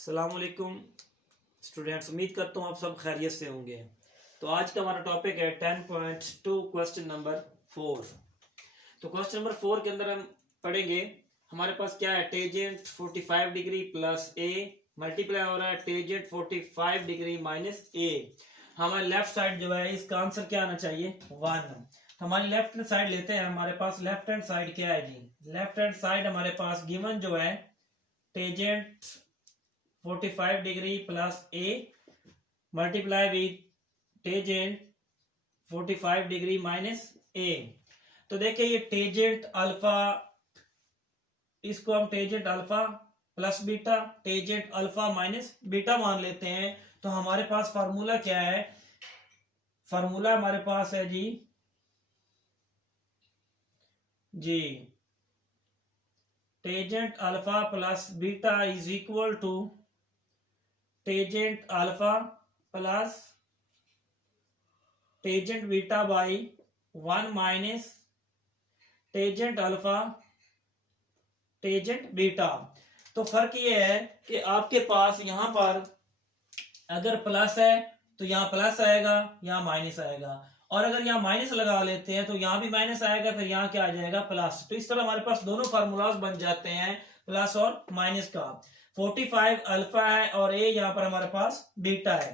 अस्सलाम वालेकुम स्टूडेंट्स, उम्मीद करता हूँ आप सब खैरियत से होंगे। तो आज का हमारा टॉपिक है 10.2 क्वेश्चन नंबर 4। तो क्वेश्चन नंबर 4 के अंदर हम पढ़ेंगे हमारे पास क्या है, tangent 45 degree plus A multiply हो रहा है टेंजेंट 45 डिग्री माइनस ए। हमारे लेफ्ट साइड जो है इसका आंसर क्या आना चाहिए 1। हमारी लेफ्ट हैंड साइड लेते हैं। हमारे पास लेफ्ट हैंड साइड क्या है जी, लेफ्ट हैंड साइड हमारे पास गिवन जो है tangent 45 degree plus A multiply with tangent 45 degree minus A. तो देखिए ये टेंजेंट अल्फा, इसको हम tangent alpha plus beta tangent alpha minus beta मान लेते हैं। तो हमारे पास फार्मूला क्या है, फार्मूला हमारे पास है जी tangent alpha plus beta is equal to tangent alpha plus tangent beta by 1 minus tangent alpha tangent beta. तो फर्क ये है कि आपके पास यहां पर अगर प्लस है तो यहाँ प्लस आएगा, यहाँ माइनस आएगा, और अगर यहाँ माइनस लगा लेते हैं तो यहाँ भी माइनस आएगा, फिर यहाँ क्या आ जाएगा प्लस। तो इस तरह हमारे पास दोनों फार्मूलाज बन जाते हैं प्लस और माइनस का। 45 अल्फा है और ए यहाँ पर हमारे पास बीटा है।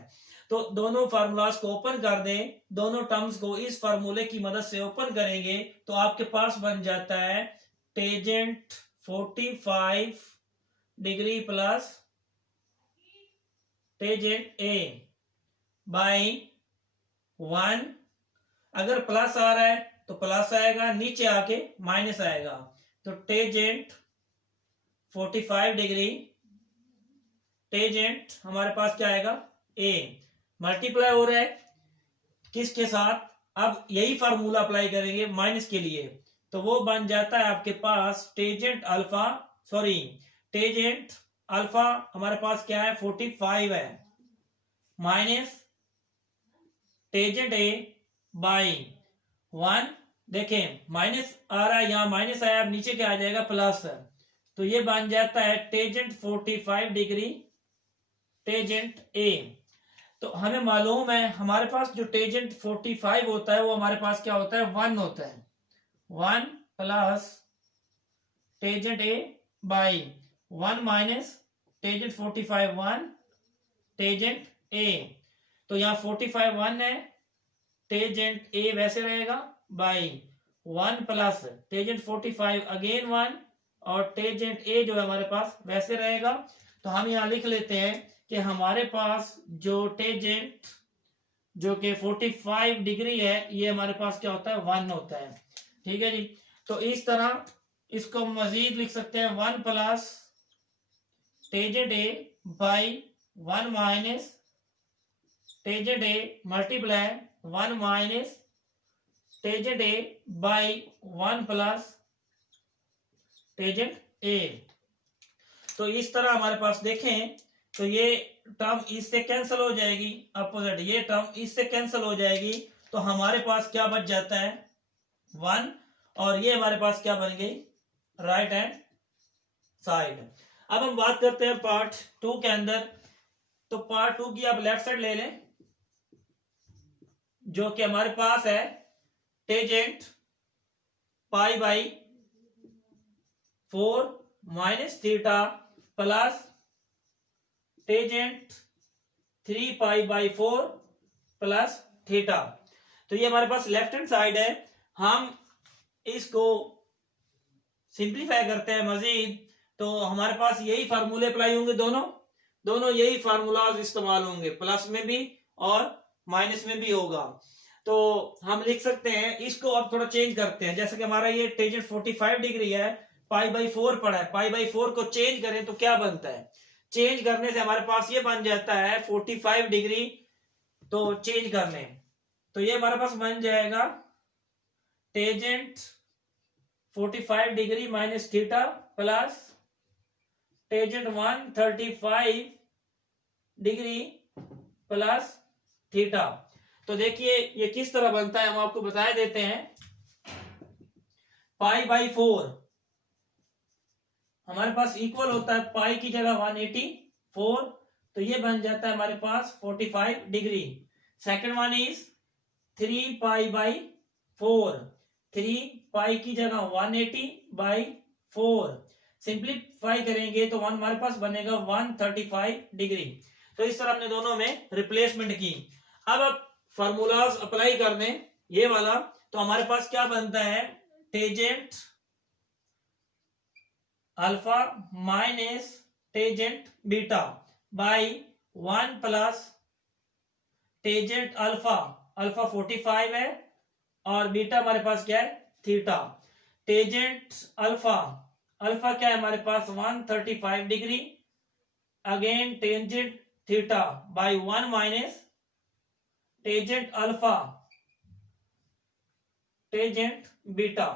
तो दोनों फार्मूलाज को ओपन कर दें, दोनों टर्म्स को इस फार्मूले की मदद से ओपन करेंगे तो आपके पास बन जाता है tangent 45 degree plus tangent A by 1। अगर प्लस आ रहा है तो प्लस आएगा, नीचे आके माइनस आएगा। तो टेंजेंट 45 डिग्री टेंजेंट हमारे पास क्या आएगा ए मल्टीप्लाई हो रहा है किसके साथ, अब यही फार्मूला अप्लाई करेंगे माइनस के लिए, तो वो बन जाता है आपके पास tangent alpha, sorry tangent alpha हमारे पास क्या है 45 है माइनस टेंजेंट ए बाई 1। देखें माइनस आ रहा है, यहां माइनस आया, अब नीचे क्या आ जाएगा प्लस है। तो ये बन जाता है टेंजेंट 45 डिग्री टेंजेंट ए। तो हमें मालूम है हमारे पास जो टेंजेंट 45 होता है वो हमारे पास क्या होता है 1 होता है, 1 plus tangent A by 1 minus tangent 45 1 tangent ए। तो यहाँ 45 1 है, टेंजेंट ए वैसे रहेगा बाई 1 प्लस टेंजेंट 45 अगेन 1 और टेंजेंट ए जो है हमारे पास वैसे रहेगा। तो हम यहाँ लिख लेते हैं कि हमारे पास जो टेंजेंट जो कि 45 डिग्री है ये हमारे पास क्या होता है 1 होता है। ठीक है जी। तो इस तरह इसको मजीद लिख सकते हैं 1 plus tangent A by 1 minus tangent A multiply 1 minus tangent A by 1 plus tangent ए। तो इस तरह हमारे पास देखें तो ये टर्म इससे कैंसिल हो जाएगी, अपोजिट ये टर्म इससे कैंसिल हो जाएगी, तो हमारे पास क्या बच जाता है 1 और ये हमारे पास क्या बन गई राइट हैंड साइड। अब हम बात करते हैं पार्ट 2 के अंदर। तो पार्ट 2 की आप लेफ्ट साइड ले लें जो कि हमारे पास है tangent pi by 4 minus theta plus tangent 3 pi by 4 plus theta. तो ये हमारे पास लेफ्ट हैंड साइड है। हम इसको सिंप्लीफाई करते हैं मजीद, तो हमारे पास यही फार्मूले अप्लाई होंगे, दोनों यही फार्मूलाज इस्तेमाल होंगे, प्लस में भी और माइनस में भी होगा। तो हम लिख सकते हैं इसको, अब थोड़ा चेंज करते हैं। जैसे कि हमारा ये टेंजेंट 45 डिग्री है, पाई बाई 4 पड़ा है, पाई बाई 4 को चेंज करें तो क्या बनता है, चेंज करने से हमारे पास ये बन जाता है 45 डिग्री। तो चेंज करने तो ये हमारे पास बन जाएगा tangent 45 degree minus theta plus tangent 135 degree plus theta. तो देखिए ये किस तरह बनता है, हम आपको बता देते हैं। पाई बाई 4 हमारे पास इक्वल होता है पाई की जगह 180, 4, तो ये बन जाता है हमारे पास 45 degree. Second one is 3 pi by 4, 3 पाई की जगह 180 बाई 4, सिंप्लीफाई करेंगे तो वन हमारे पास बनेगा 135 डिग्री। तो इस तरह हमने दोनों में रिप्लेसमेंट की। अब फार्मूलाज अप्लाई कर दें ये वाला, तो हमारे पास क्या बनता है, tangent alpha minus tangent beta by 1 plus tangent alpha, alpha 45 है और बीटा हमारे पास क्या है, थीटा। टेजेंट अल्फा, अल्फा क्या है हमारे पास 135 degree, again tangent theta by 1 minus tangent alpha tangent beta.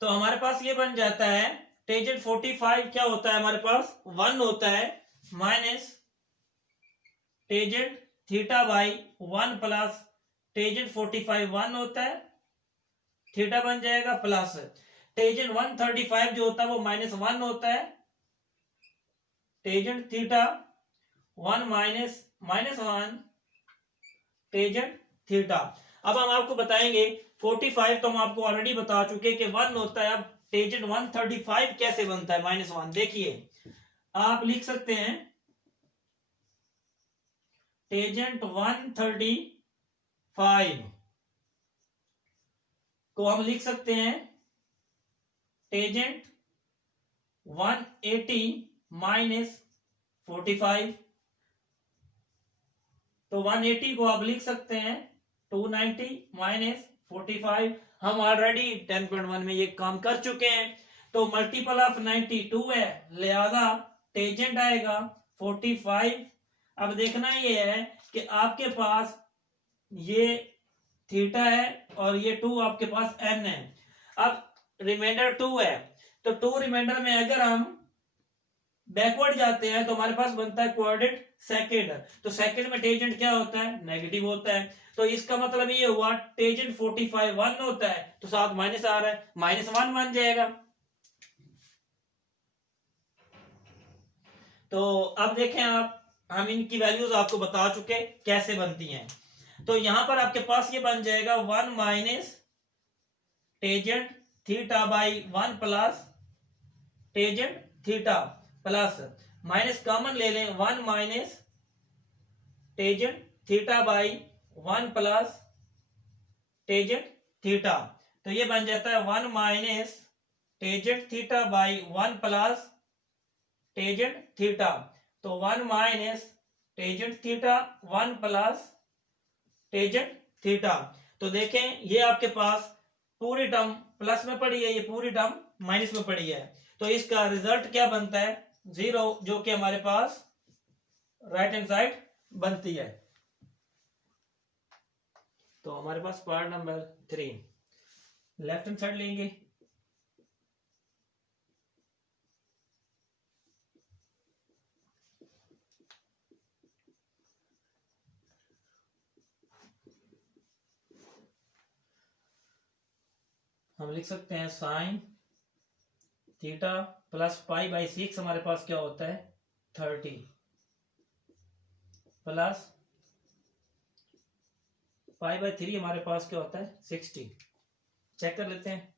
तो हमारे पास ये बन जाता है टेंजेंट 45 क्या होता है हमारे पास 1 होता है, minus tangent theta by 1 plus tangent 45 1 होता है, थीटा बन जाएगा प्लस टेंजेंट 135 जो होता है वो -1 होता है, tangent theta 1 minus -1 tangent theta. अब हम आपको बताएंगे 45 तो हम आपको ऑलरेडी बता चुके कि 1 होता है। अब टेंजेंट 135 कैसे बनता है -1, देखिए आप लिख सकते हैं टेंजेंट 135 को हम लिख सकते हैं टेंजेंट 180 माइनस 45, तो 180 को आप लिख सकते हैं 290 माइनस 45। हम ऑलरेडी 10.1 में ये काम कर चुके हैं। तो मल्टीपल ऑफ 92 है, लिहाजा टेंजेंट आएगा 45। अब देखना ये है कि आपके पास ये थीटा है और ये 2 आपके पास n है। अब रिमाइंडर 2 है, तो 2 रिमाइंडर में अगर हम बैकवर्ड जाते हैं तो हमारे पास बनता है कोऑर्डिनेट सेकंड। तो सेकंड में टेंजेंट क्या होता है, नेगेटिव होता है। तो इसका मतलब ये हुआ टेंजेंट 45 1 होता है, तो साथ माइनस आ रहा है, -1 बन जाएगा। तो अब देखें आप, हम इनकी वैल्यूज आपको बता चुके कैसे बनती हैं। तो यहां पर आपके पास ये बन जाएगा 1 minus tangent theta by 1 plus tangent theta plus minus common ले लें 1 minus tangent theta by 1 plus tangent theta. तो ये बन जाता है 1 minus tangent theta by 1 plus tangent theta. तो 1 minus tangent theta 1 plus tangent theta. तो देखें ये आपके पास पूरी टर्म प्लस में पड़ी है, ये पूरी टर्म माइनस में पड़ी है। तो इसका रिजल्ट क्या बनता है 0, जो कि हमारे पास राइट हैंड साइड बनती है। तो हमारे पास part number 3 left hand side लेंगे। हम लिख सकते हैं sine theta plus pi by 6 हमारे पास क्या होता है 30 प्लस पाई बाई 3 हमारे पास क्या होता है 60। चेक कर लेते हैं,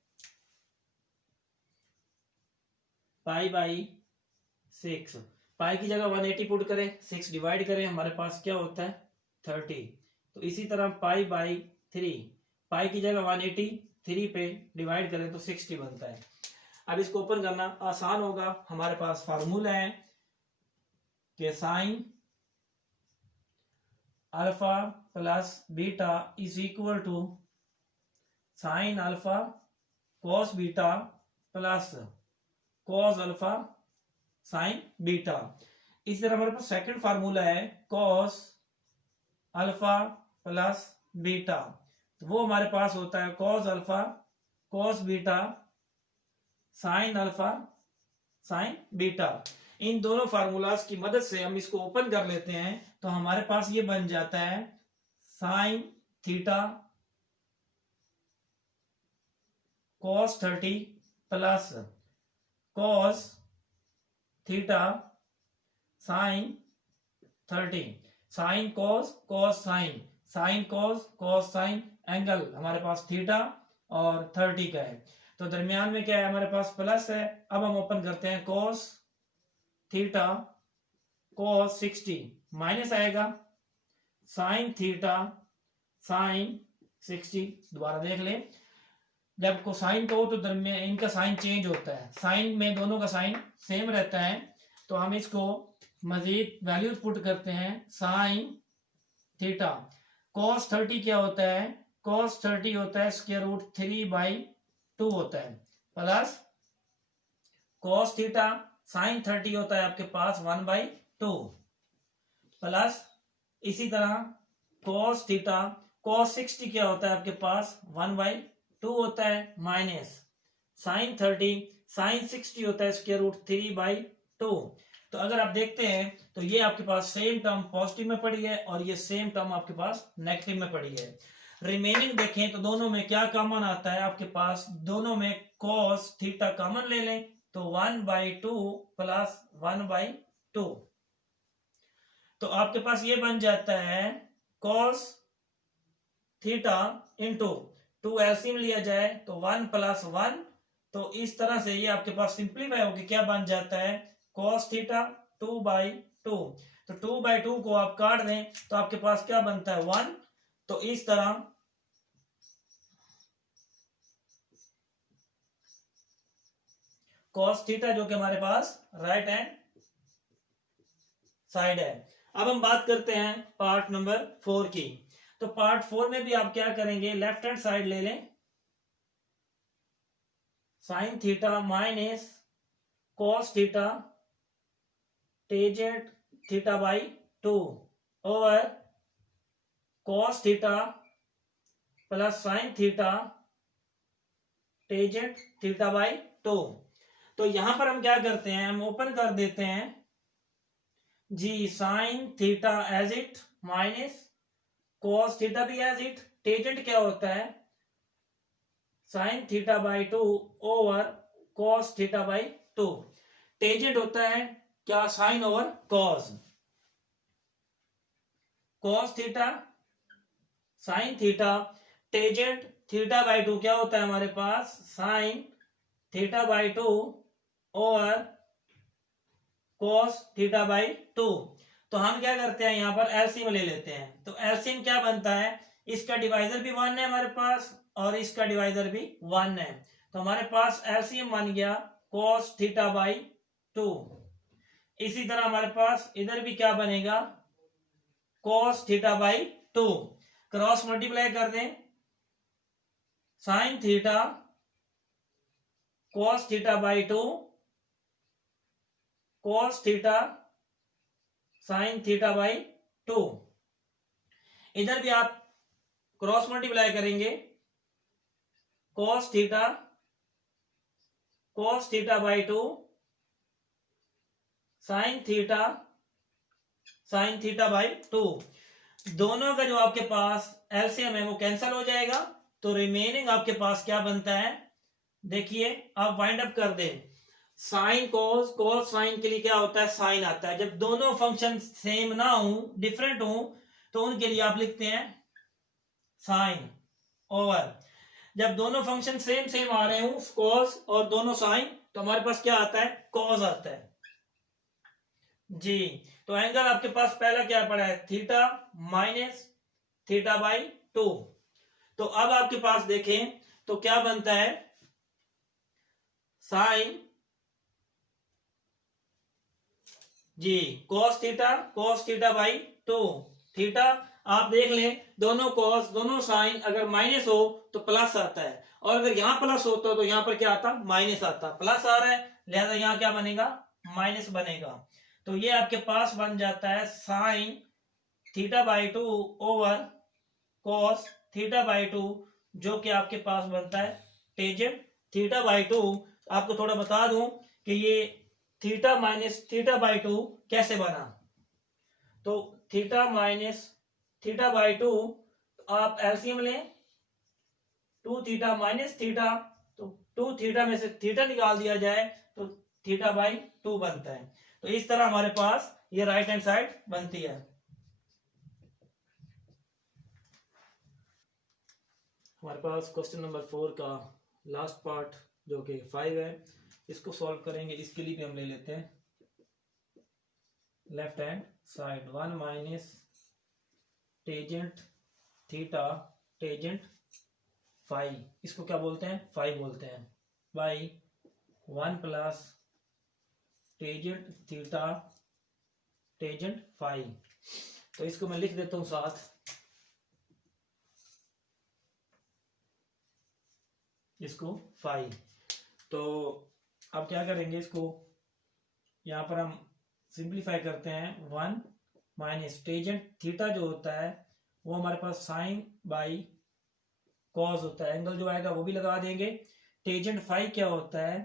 पाई बाई 6, पाई की जगह 180 पुट करें, 6 डिवाइड करें, हमारे पास क्या होता है 30। तो इसी तरह पाई बाई 3, पाई की जगह 180 3 पे डिवाइड करें तो 60 बनता है। अब इसको ओपन करना आसान होगा। हमारे पास फार्मूला है कि sine alpha plus beta is equal to sine alpha cos beta plus cos alpha sine beta. इसी तरह हमारे पास सेकंड फार्मूला है कॉस अल्फा प्लस बीटा, तो वो हमारे पास होता है cos alpha cos beta sine alpha sine beta. इन दोनों फार्मूलाज की मदद से हम इसको ओपन कर लेते हैं, तो हमारे पास ये बन जाता है sine theta cos 30 plus cos theta sine 30, sign cos cos sign, sign cos cos sign, angle हमारे पास थीटा और 30 का है। तो दरमियान में क्या है हमारे पास प्लस है। अब हम ओपन करते हैं कॉस थीटा कॉस 60 माइनस आएगा साइन थीटा साइन 60। दोबारा देख ले, जब कोसाइन को तो दरमियान इनका साइन चेंज होता है, साइन में दोनों का साइन सेम रहता है। तो हम इसको मजीद वैल्यूज पुट करते हैं। साइन थीटा कॉस 30 क्या होता है, कॉस 30 होता है स्क्वायर रूट 3/2 होता है, प्लस कॉस थीटा साइन 30 होता है आपके पास 1/2, प्लस इसी तरह कॉस थीटा कॉस 60 क्या होता है आपके पास 1/2 होता है, माइनस साइन 30 साइन 60 होता है स्क्वायर रूट 3/2। तो अगर आप देखते हैं तो ये आपके पास सेम टर्म पॉजिटिव में पड़ी है और ये सेम टर्म आपके पास नेगेटिव में पड़ी है। रिमेनिंग देखें तो दोनों में क्या कॉमन आता है आपके पास, दोनों में कॉस थीटा कॉमन ले लें तो 1/2 प्लस 1/2, तो आपके पास ये बन जाता है कॉस थीटा इंटू 2 एलसीएम लिया जाए तो 1 + 1, तो इस तरह से ये आपके पास सिंप्लीफाई होकर क्या बन जाता है cos थीटा 2/2। तो 2/2 को आप काट दें तो आपके पास क्या बनता है 1। तो इस तरह cos थीटा जो कि हमारे पास राइट हैंड साइड है। अब हम बात करते हैं पार्ट नंबर 4 की। तो पार्ट 4 में भी आप क्या करेंगे, लेफ्ट हैंड साइड ले लें, sine theta minus cos theta tangent theta by 2 over cos theta plus sine theta tangent theta by 2। तो यहां पर हम क्या करते हैं, हम ओपन कर देते हैं जी sine theta as it minus cos theta भी एज इट, टेंजेंट क्या होता है sine theta by 2 over cos theta by 2। Tangent होता है क्या sine over cos, cos theta sine theta, tangent theta by 2 क्या होता है हमारे पास sine theta by 2 over cos theta by 2। तो हम क्या करते हैं यहां पर एलसीएम ले लेते हैं। तो एलसीएम क्या बनता है, इसका डिवाइजर भी 1 है हमारे पास और इसका डिवाइजर भी 1 है। तो हमारे पास एलसीएम बन गया cos थीटा बाई 2। इसी तरह हमारे पास इधर भी क्या बनेगा cos theta by 2, cross multiply कर दें sine theta cos theta by 2 cos theta sine theta by 2। इधर भी आप क्रॉस मल्टीप्लाई करेंगे cos theta by 2 sign theta by 2। दोनों का जो आपके पास एलसीएम है वो कैंसिल हो जाएगा। तो रिमेनिंग आपके पास क्या बनता है, देखिए आप वाइंड अप कर दें साइन कोस, कोस साइन के लिए क्या होता है साइन आता है। जब दोनों फंक्शन सेम ना हो डिफरेंट हो तो उनके लिए आप लिखते हैं साइन ओवर, जब दोनों फंक्शन सेम आ रहे हो कोस और दोनों साइन तो हमारे पास क्या आता है कॉस आता है जी। तो एंगल आपके पास पहला क्या पड़ा है थीटा माइनस थीटा बाई 2। तो अब आपके पास देखें तो क्या बनता है साइन जी cos थीटा बाई 2। थीटा आप देख लें दोनों कॉस दोनों साइन अगर माइनस हो तो प्लस आता है और अगर यहां प्लस होता तो यहां पर क्या आता माइनस आता, प्लस आ रहा है लिहाजा यहां क्या बनेगा माइनस बनेगा। तो ये आपके पास बन जाता है sine theta by 2 over cos theta by 2 जो कि आपके पास बनता है टेंजेंट थीटा बाई 2। आपको थोड़ा बता दूं कि ये थीटा माइनस थीटा बाई 2 कैसे बना। तो थीटा माइनस थीटा बाई 2 आप एलसीएम लें 2 थीटा माइनस थीटा, तो 2 थीटा में से थीटा निकाल दिया जाए तो थीटा बाई 2 बनता है। तो इस तरह हमारे पास ये राइट हैंड साइड बनती है। हमारे पास क्वेश्चन नंबर 4 का लास्ट पार्ट जो कि 5 है, इसको सॉल्व करेंगे। इसके लिए भी हम ले लेते हैं left hand side 1 minus tangent theta tangent phi, इसको क्या बोलते हैं, फाई बोलते हैं, by 1 plus tangent theta tangent phi. तो इसको मैं लिख देता हूं साथ, इसको फाई। तो अब क्या करेंगे, इसको यहां पर हम सिंप्लीफाई करते हैं। 1 माइनस टेजेंट थीटा जो होता है वो हमारे पास साइन बाई कॉस होता है, एंगल जो आएगा वो भी लगा देंगे। टेजेंट फाई क्या होता है,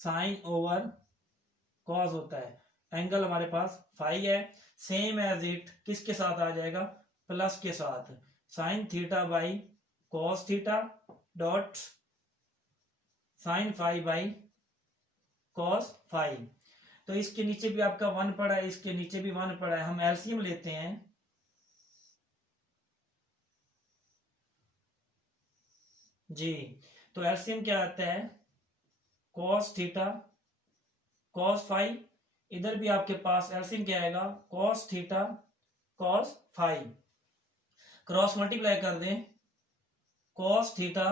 साइन ओवर कॉस होता है, एंगल हमारे पास फाई है। सेम एज इट किसके साथ आ जाएगा, प्लस के साथ, sine theta by cos theta dot sine phi by cos phi. तो इसके नीचे भी आपका 1 पड़ा है, इसके नीचे भी 1 पड़ा है। हम एलसीएम लेते हैं, जी। तो एलसीएम क्या आता है, कॉस थीटा कॉस फाई, इधर भी आपके पास एलसीएम क्या आएगा, cos theta cos phi. Cross multiply कर दें, cos theta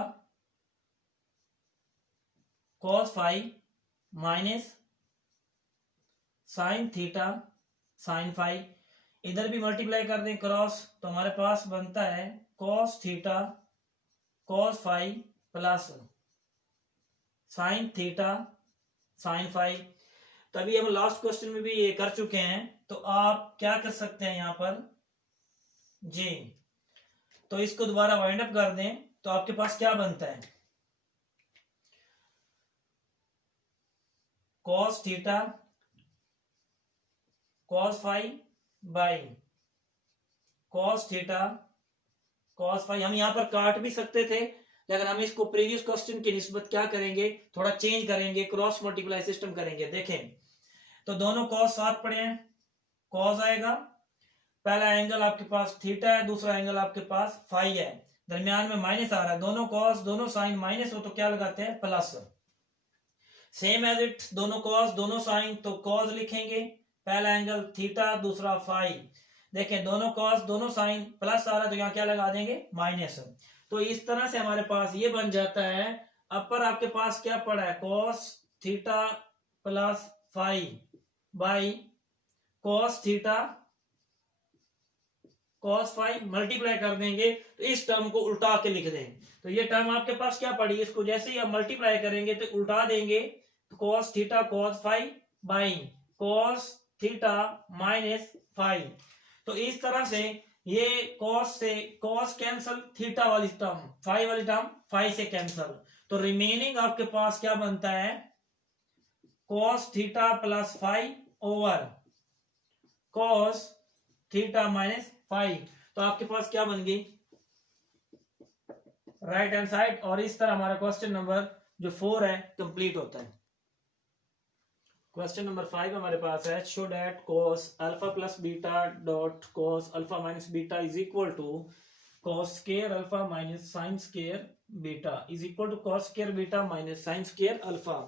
cos phi minus sine theta sine phi, इधर भी मल्टीप्लाई कर दें क्रॉस, तो हमारे पास बनता है cos theta cos phi plus sine theta sine phi. तभी हम लास्ट क्वेश्चन में भी ये कर चुके हैं। तो आप क्या कर सकते हैं यहां पर, जी, तो इसको दोबारा वाइंड अप कर दें, तो आपके पास क्या बनता है, cos theta cos phi by cos theta cos phi. हम यहां पर काट भी सकते थे, लेकिन हम इसको प्रीवियस क्वेश्चन की निस्बत क्या करेंगे, थोड़ा चेंज करेंगे, क्रॉस मल्टीप्लाई सिस्टम करेंगे। देखें तो दोनों कॉस साथ पड़े हैं, कॉस आएगा, पहला एंगल आपके पास थीटा है, दूसरा एंगल आपके पास फाई है, दरमियान में माइनस आ रहा है, दोनों कॉस दोनों साइन माइनस हो तो क्या लगाते हैं, प्लस। सेम एज इट, दोनों कॉस दोनों साइन, तो कॉस लिखेंगे, पहला एंगल थीटा दूसरा फाई। देखें दोनों कॉस दोनों साइन प्लस आ रहा है, तो यहाँ क्या लगा देंगे, माइनस। तो इस तरह से हमारे पास ये बन जाता है। अपर आपके पास क्या पड़ा है, cos theta plus phi by cos theta cos phi, multiply कर देंगे तो इस टर्म को उल्टा के लिख दें। तो ये टर्म आपके पास क्या पड़ी, इसको जैसे ही हम मल्टीप्लाई करेंगे तो उल्टा देंगे, तो cos theta cos phi by cos theta minus phi. तो इस तरह से ये कॉस से कॉस कैंसल, थीटा वाली टर्म फाई वाली टर्म फाई से कैंसल, तो रिमेनिंग आपके पास क्या बनता है, cos theta plus phi over cos theta minus phi. तो आपके पास क्या बन गई, राइट हैंड साइड। और इस तरह हमारा क्वेश्चन नंबर जो 4 है कंप्लीट होता है। क्वेश्चन नंबर 5 हमारे पास है, show that cos alpha plus beta dot cos alpha minus beta is equal to cos square alpha minus sine square beta is equal to cos square beta minus sine square alpha.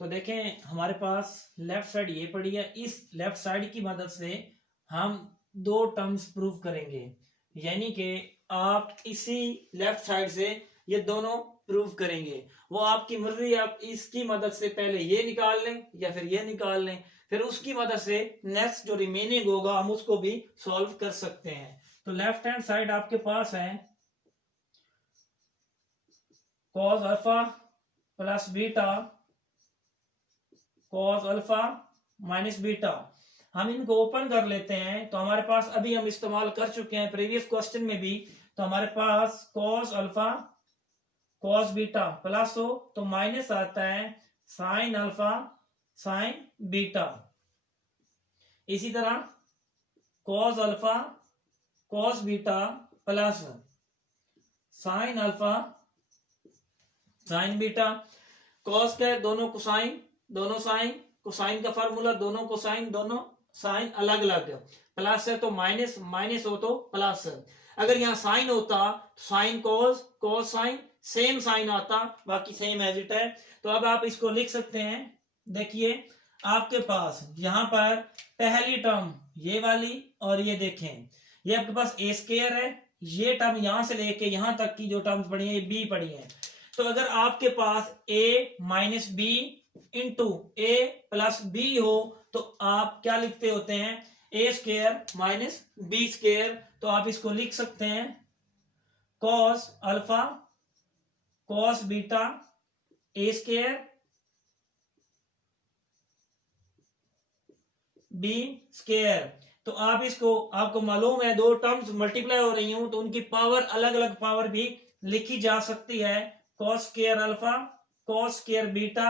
तो देखें हमारे पास left side ये पड़ी है, इस left side की मदद से हम 2 टर्म्स प्रूव करेंगे, यानी कि आप इसी लेफ्ट साइड से ये दोनों प्रूव करेंगे। वो आपकी मर्जी, आप इसकी मदद से पहले ये निकाल लें या फिर ये निकाल लें, फिर उसकी मदद से नेक्स्ट जो रिमेनिंग होगा हम उसको भी सॉल्व कर सकते हैं। तो लेफ्ट हैंड साइड आपके पास है cos alpha plus beta cos alpha minus beta. हम इनको ओपन कर लेते हैं, तो हमारे पास अभी हम इस्तेमाल कर चुके हैं प्रीवियस क्वेश्चन में भी। तो हमारे पास cos alpha cos beta plus हो तो माइनस आता है साइन अल्फा साइन बीटा। इसी तरह cos alpha cos beta plus sign alpha sine beta. Cos का दोनों कोसाइन दोनों साइन, कोसाइन का फार्मूला दोनों कोसाइन दोनों साइन अलग अलग, प्लस है तो माइनस, माइनस हो तो प्लस। अगर यहाँ साइन होता sine cos, cos sine, same sine आता, बाकी सेम एज इट है। तो अब आप इसको लिख सकते हैं। देखिए आपके पास यहाँ पर पहली टर्म ये वाली, और ये देखें ये आपके पास ए स्क्वायर है, ये टर्म यहां से लेके यहां तक की जो टर्म्स पड़ी है ये बी पड़ी है। तो अगर आपके पास A minus B into A plus B हो तो आप क्या लिखते होते हैं, A square minus B square. तो आप इसको लिख सकते हैं cos alpha cos beta A square B square. तो आप इसको, आपको मालूम है दो टर्म्स मल्टीप्लाई हो रही हूं तो उनकी पावर अलग अलग पावर भी लिखी जा सकती है। Cos square alpha cos square beta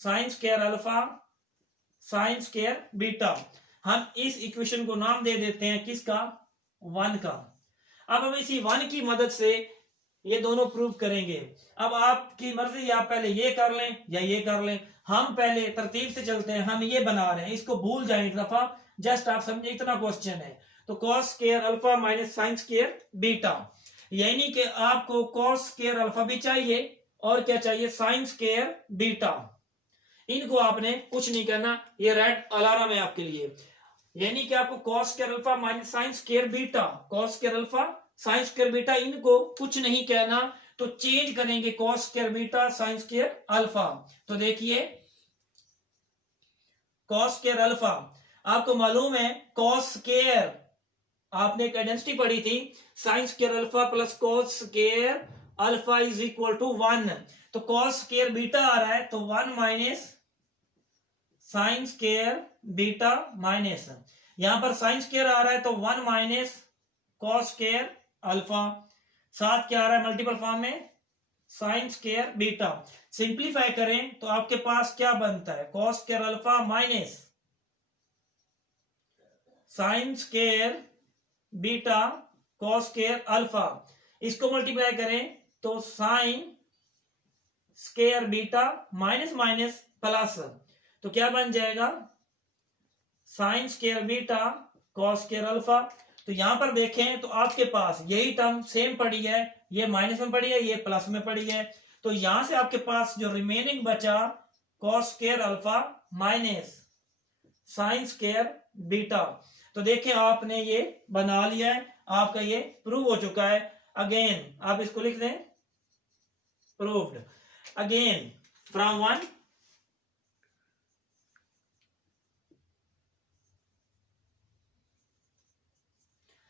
sine square alpha sign square beta. हम इस इक्वेशन को नाम दे देते हैं किसका, 1 का। अब हम इसी 1 की मदद से ये दोनों प्रूव करेंगे। अब आपकी मर्जी, आप पहले ये कर लें या ये कर लें। हम पहले तरतीब से चलते हैं, हम ये बना रहे हैं, इसको भूल जाए एक दफा, जस्ट आप समझे इतना क्वेश्चन है। तो cos square alpha minus sine square beta, यानी कि आपको कॉस स्क्वायर अल्फा भी चाहिए और क्या चाहिए, साइन स्क्वायर बीटा। इनको आपने कुछ नहीं करना, ये रेड अलार्म है आपके लिए। यानी कि आपको cos square alpha minus sine square beta, cos square alpha sign square beta, इनको कुछ नहीं कहना। तो चेंज करेंगे cos square beta sine square alpha. तो देखिए कॉस स्क्वायर अल्फा, आपको मालूम है कॉस स्क्वायर, आपने एक आइडेंटिटी पढ़ी थी, sine square alpha plus cos square alpha is equal to 1। तो कॉस स्क्वायर बीटा आ रहा है तो 1 minus sine square beta minus, यहां पर साइन स्क्वायर आ रहा है तो 1 माइनस कॉस स्क्वायर अल्फा, साथ क्या आ रहा है मल्टीपल फॉर्म में साइन स्क्वायर बीटा। सिंप्लीफाई करें तो आपके पास क्या बनता है, cos square alpha minus sine square beta cos square alpha, इसको मल्टीप्लाई करें तो sign square beta minus minus plus, तो क्या बन जाएगा sign square beta cos square alpha. तो यहां पर देखें तो आपके पास यही टर्म सेम पड़ी है, ये माइनस में पड़ी है, ये प्लस में पड़ी है। तो यहां से आपके पास जो रिमेनिंग बचा cos square alpha minus sine square beta. तो देखें आपने ये बना लिया है, आपका ये प्रूव हो चुका है। अगेन आप इसको लिख दें proved. Again from 1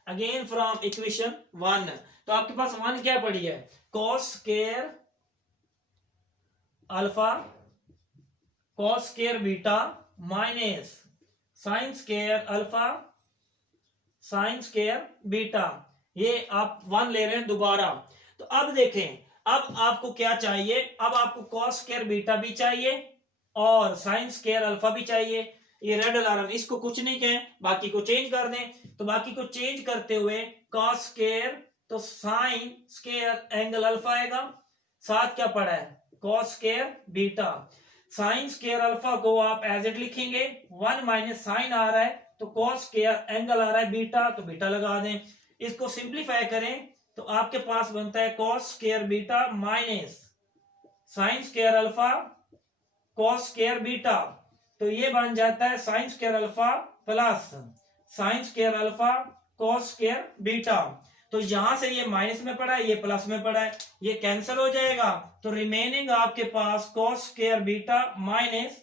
again from equation 1। तो आपके पास 1 क्या पड़ी है, cos square alpha cos square beta minus sine square alpha sign square beta, ये आप 1 ले रहे हैं दोबारा। तो अब देखें अब आपको क्या चाहिए, अब आपको कॉस स्क्वायर बीटा भी चाहिए और साइन स्क्वायर अल्फा भी चाहिए। ये रेड अलार्म, इसको कुछ नहीं कहें, बाकी को चेंज कर दें। तो बाकी को चेंज करते हुए कॉस स्क्वायर तो साइन स्क्वायर एंगल अल्फा आएगा, साथ क्या पड़ा है cos square beta. Sign square alpha को आप एज इट लिखेंगे, 1 माइनस साइन आ रहा है तो कॉस स्क्वायर एंगल आ रहा है बीटा, तो बीटा लगा दें। इसको सिंप्लीफाई करें तो आपके पास बनता है cos square beta minus sine square alpha cos square beta. तो ये बन जाता है sign square alpha plus sign square alpha cos square beta. तो यहां से ये माइनस में पड़ा है, ये प्लस में पड़ा है, ये कैंसिल हो जाएगा। तो रिमेनिंग आपके पास cos square beta minus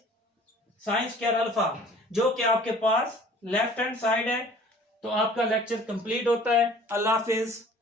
sine square alpha, जो कि आपके पास लेफ्ट हैंड साइड है। तो आपका लेक्चर कंप्लीट होता है। अल्लाह हाफिज।